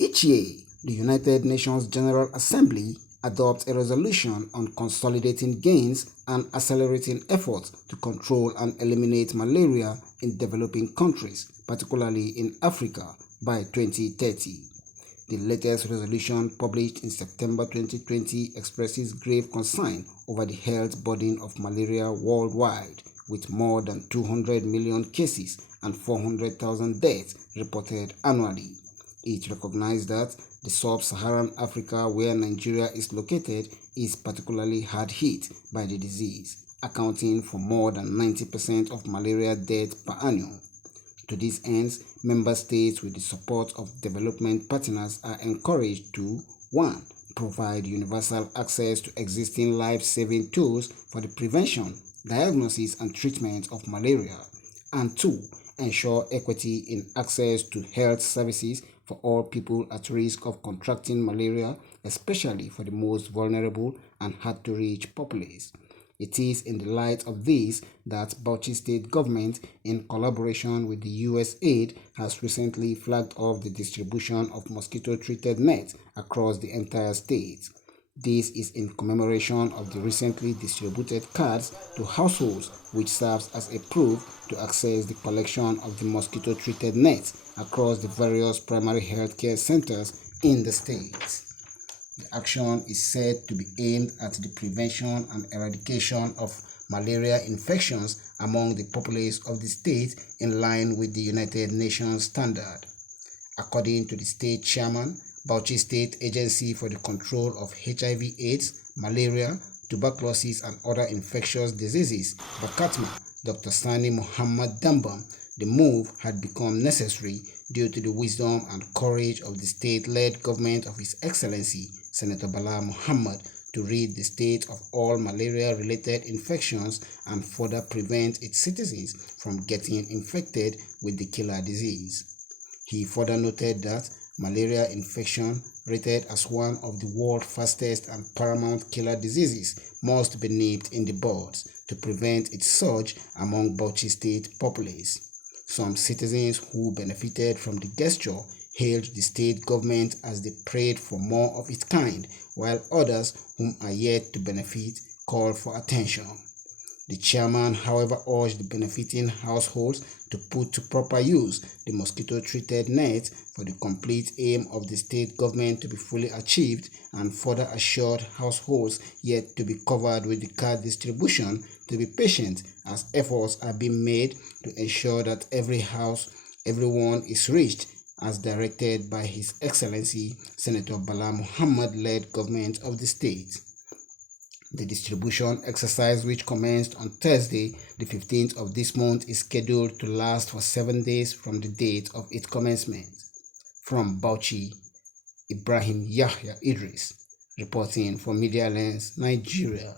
Each year, the United Nations General Assembly adopts a resolution on consolidating gains and accelerating efforts to control and eliminate malaria in developing countries, particularly in Africa, by 2030. The latest resolution, published in September 2020, expresses grave concern over the health burden of malaria worldwide, with more than 200 million cases and 400,000 deaths reported annually. It recognized that the sub-Saharan Africa, where Nigeria is located, is particularly hard hit by the disease, accounting for more than 90% of malaria deaths per annum. To this end, member states, with the support of development partners, are encouraged to 1. Provide universal access to existing life-saving tools for the prevention, diagnosis and treatment of malaria, and 2. Ensure equity in access to health services for all people at risk of contracting malaria, especially for the most vulnerable and hard-to-reach populace. It is in the light of this that Bauchi State Government, in collaboration with the USAID, has recently flagged off the distribution of mosquito-treated nets across the entire state. This is in commemoration of the recently distributed cards to households, which serves as a proof to access the collection of the mosquito-treated nets across the various primary healthcare centers in the state. The action is said to be aimed at the prevention and eradication of malaria infections among the populace of the state, in line with the United Nations standard. According to the state chairman, Bauchi State Agency for the Control of HIV/AIDS, Malaria, Tuberculosis and Other Infectious Diseases, Bakatma, Dr. Sani Muhammad Dambam, the move had become necessary due to the wisdom and courage of the state-led government of His Excellency Senator Bala Muhammad to rid the state of all malaria-related infections and further prevent its citizens from getting infected with the killer disease. He further noted that malaria infection, rated as one of the world's fastest and paramount killer diseases, must be nipped in the bud to prevent its surge among Bauchi State populace. Some citizens who benefited from the gesture hailed the state government as they prayed for more of its kind, while others, whom are yet to benefit, called for attention. The chairman, however, urged the benefiting households to put to proper use the mosquito-treated net for the complete aim of the state government to be fully achieved, and further assured households yet to be covered with the card distribution to be patient, as efforts are being made to ensure that everyone is reached as directed by His Excellency Senator Bala Muhammad-led government of the state. The distribution exercise, which commenced on Thursday, the 15th of this month, is scheduled to last for 7 days from the date of its commencement. From Bauchi, Ibrahim Yahya Idris, reporting for Media Lens, Nigeria.